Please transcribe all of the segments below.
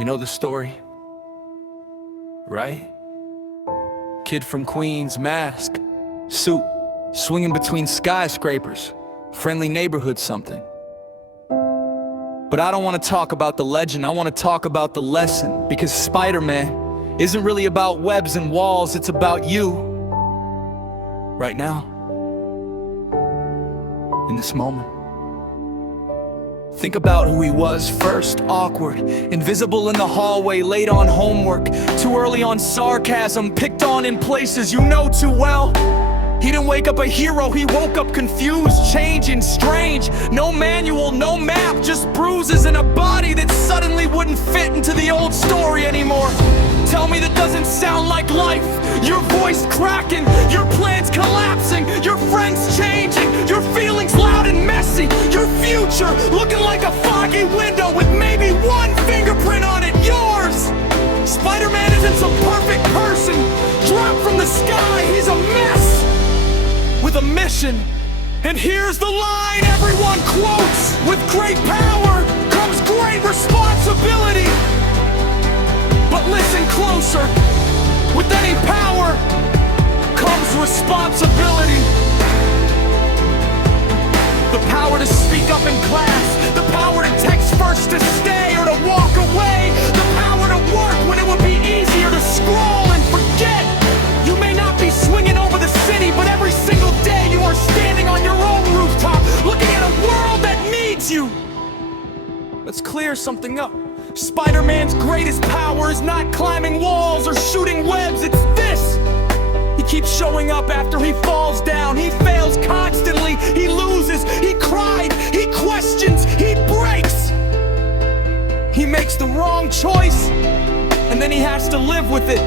You know the story, right? Kid from Queens, mask, suit, swinging between skyscrapers, friendly neighborhood something. But I don't want to talk about the legend, I want to talk about the lesson. Because Spider-Man isn't really about webs and walls, it's about you. Right now. In this moment. Think about who he was first, awkward, invisible in the hallway, late on homework, too early on sarcasm, picked on in places you know too well. He didn't wake up a hero, he woke up confused, changing, strange. No manual, no map, just bruises in a body that suddenly wouldn't fit into the old story anymore. Tell me that doesn't sound like life. Your voice cracking, your plans collapsing, your friends changing, your feelings loud and messy, your future looking like a foggy window with maybe one fingerprint on it, yours. Spider-Man isn't some perfect person dropped from the sky, he's a mess with a mission. And here's the line everyone quotes: with great power comes great responsibility. But listen closer, with any power comes responsibility. The power to speak up in class, the power to text first to stay or to walk away, the power to work when it would be easier to scroll and forget. You may not be swinging over the city, but every single day you are standing on your own rooftop, looking at a world that needs you. Let's clear something up. Spider-Man's greatest power is not climbing walls or shooting webs, it's this. He keeps showing up after he falls down. He fails constantly, he loses, he cried, he questions, he breaks. He makes the wrong choice, and then he has to live with it.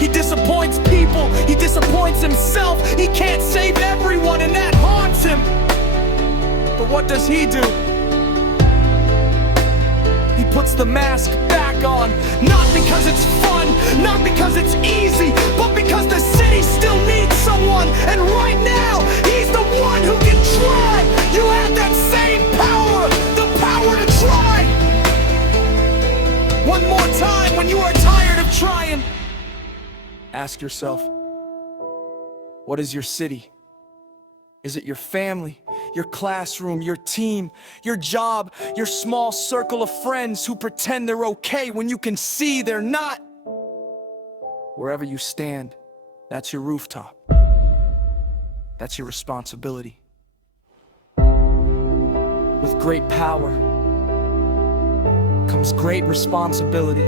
He disappoints people, he disappoints himself. He can't save everyone, and that haunts him. But what does he do? He puts the mask back on, not because it's fun, not because it's easy, but because the city still needs someone. And right now, he's the one who can try. You have that same power, the power to try. One more time, when you are tired of trying, ask yourself, what is your city? Is it your family, your classroom, your team, your job, your small circle of friends who pretend they're okay when you can see they're not? Wherever you stand, that's your rooftop. That's your responsibility. With great power comes great responsibility.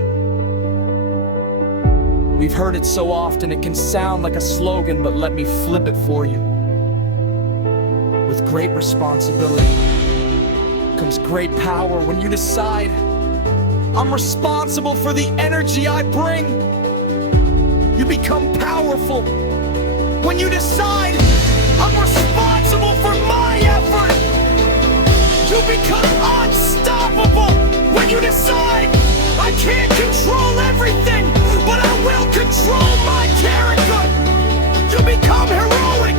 We've heard it so often it can sound like a slogan, but let me flip it for you. With great responsibility comes great power when you decide, I'm responsible for the energy I bring. You become powerful when you decide, I'm responsible for my effort. You become unstoppable when you decide, I can't control everything, but I will control my character. You become heroic.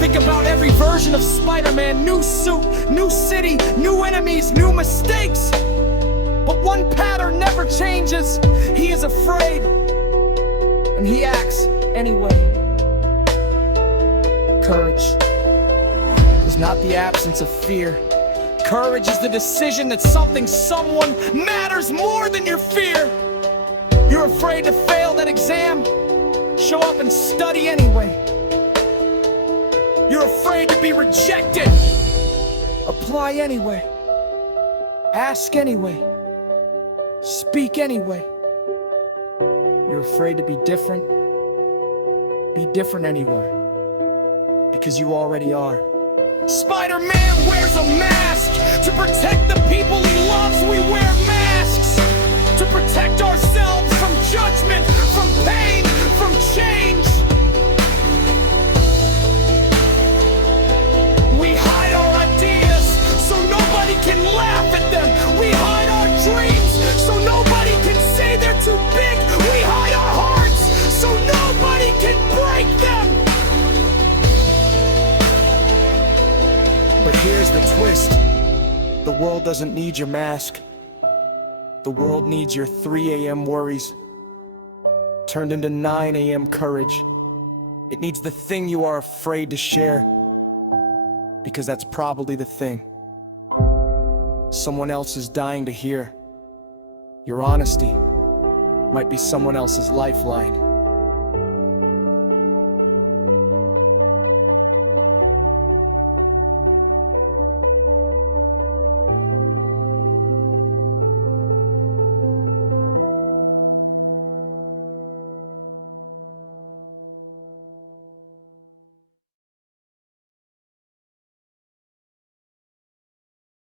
Think about every version of Spider-Man, new suit, new city, new enemies, new mistakes. But one pattern never changes. He is afraid, and he acts anyway. Courage is not the absence of fear. Courage is the decision that someone matters more than your fear. You're afraid to fail that exam? Show up and study anyway. You're afraid to be rejected? Apply anyway. Ask anyway. Speak anyway. You're afraid to be different? Be different anyway. Because you already are. Spider-Man wears a mask to protect the people he loves. We wear masks to protect ourselves from judgment, from pain, from change. We hide our ideas so nobody can laugh at them. We hide our dreams so nobody can say they're too big. We hide our hearts so nobody can break them. But here's the twist. The world doesn't need your mask. The world needs your 3 a.m. worries turned into 9 a.m. courage. It needs the thing you are afraid to share, because that's probably the thing someone else is dying to hear. Your honesty might be someone else's lifeline.